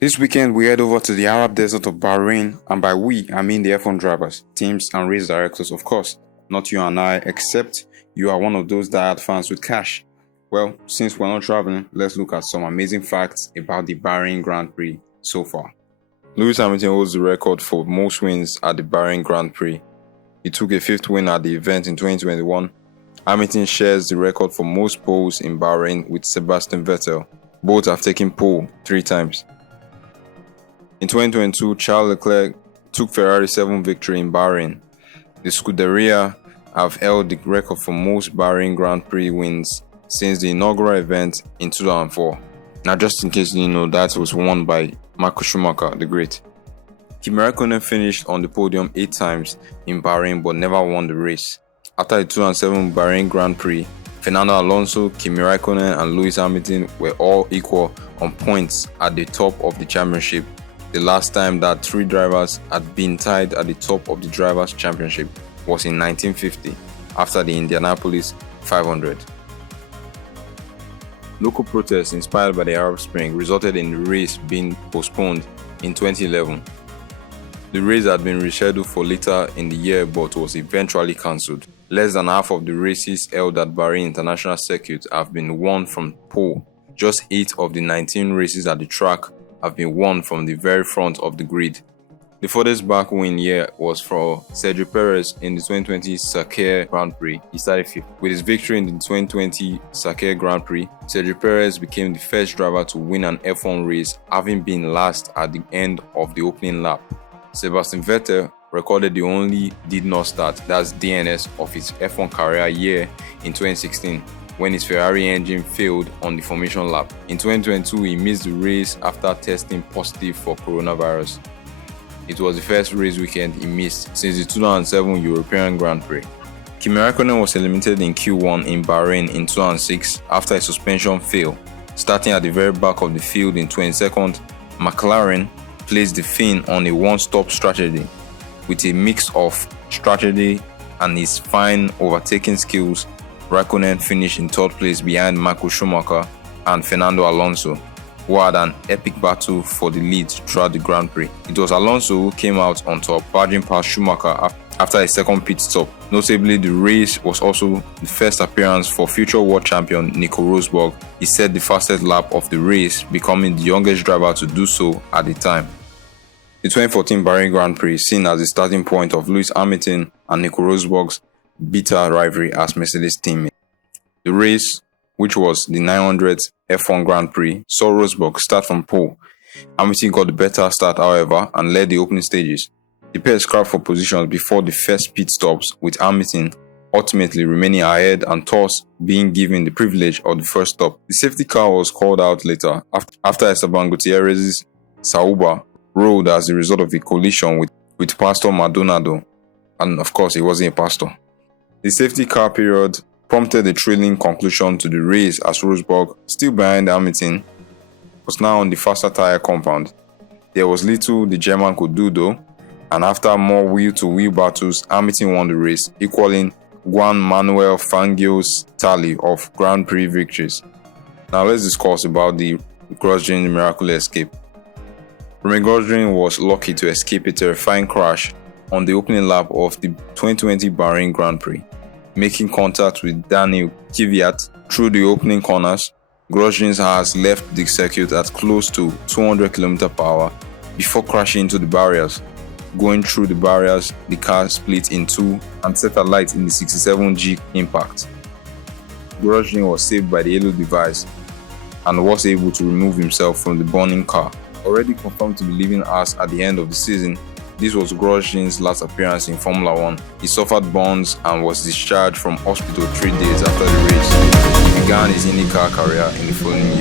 This weekend, we head over to the Arab desert of Bahrain, and by we, I mean the F1 drivers, teams, and race directors, of course. Not you and I, except you are one of those diehard fans with cash. Well, since we're not traveling, let's look at some amazing facts about the Bahrain Grand Prix so far. Lewis Hamilton holds the record for most wins at the Bahrain Grand Prix. He took a fifth win at the event in 2021. Hamilton shares the record for most poles in Bahrain with Sebastian Vettel. Both have taken pole 3 times. In 2022, Charles Leclerc took Ferrari's 7th victory in Bahrain. The Scuderia have held the record for most Bahrain Grand Prix wins since the inaugural event in 2004. Now, just in case you didn't know, that was won by Michael Schumacher, the Great. Kimi Raikkonen finished on the podium 8 times in Bahrain but never won the race. After the 2007 Bahrain Grand Prix, Fernando Alonso, Kimi Raikkonen and Lewis Hamilton were all equal on points at the top of the championship. The last time that 3 drivers had been tied at the top of the Drivers' Championship was in 1950, after the Indianapolis 500. Local protests inspired by the Arab Spring resulted in the race being postponed in 2011. The race had been rescheduled for later in the year but was eventually cancelled. Less than half of the races held at Bahrain International Circuit have been won from pole. Just 8 of the 19 races at the track have been won from the very front of the grid. The furthest back win year was for Sergio Perez in the 2020 Sakhir Grand Prix. He started 5th. With his victory in the 2020 Sakhir Grand Prix, Sergio Perez became the first driver to win an F1 race, having been last at the end of the opening lap. Sebastian Vettel recorded the only did not start, that's DNS, of his F1 career year in 2016. When his Ferrari engine failed on the formation lap. In 2022, he missed the race after testing positive for coronavirus. It was the first race weekend he missed since the 2007 European Grand Prix. Kimi Raikkonen was eliminated in Q1 in Bahrain in 2006 after a suspension fail. Starting at the very back of the field in 22nd, McLaren placed the Finn on a one-stop strategy. With a mix of strategy and his fine overtaking skills, Raikkonen finished in 3rd place behind Michael Schumacher and Fernando Alonso, who had an epic battle for the lead throughout the Grand Prix. It was Alonso who came out on top, barging past Schumacher after a second pit stop. Notably, the race was also the first appearance for future world champion Nico Rosberg. He set the fastest lap of the race, becoming the youngest driver to do so at the time. The 2014 Bahrain Grand Prix is seen as the starting point of Lewis Hamilton and Nico Rosberg's bitter rivalry as Mercedes teammates. The race, which was the 900th F1 Grand Prix, saw Rosberg start from pole. Hamilton got the better start, however, and led the opening stages. The pair scrapped for positions before the first pit stops, with Hamilton ultimately remaining ahead and thus being given the privilege of the first stop. The safety car was called out later after Esteban Gutierrez's Sauber rolled as a result of a collision with Pastor Maldonado, and of course he wasn't a pastor. The safety car period prompted a thrilling conclusion to the race as Rosberg, still behind Hamilton, was now on the faster tyre compound. There was little the German could do though, and after more wheel-to-wheel battles, Hamilton won the race, equaling Juan Manuel Fangio's tally of Grand Prix victories. Now let's discuss about the Grosjean miraculous escape. Romain Grosjean was lucky to escape a terrifying crash on the opening lap of the 2020 Bahrain Grand Prix. Making contact with Daniel Kvyat through the opening corners, Grosjean has left the circuit at close to 200 km/h before crashing into the barriers. Going through the barriers, the car split in 2 and set alight in the 67G impact. Grosjean was saved by the halo device and was able to remove himself from the burning car. Already confirmed to be leaving us at the end of the season, this was Grosjean's last appearance in Formula 1. He suffered burns and was discharged from hospital 3 days after the race. He began his IndyCar career in the following year.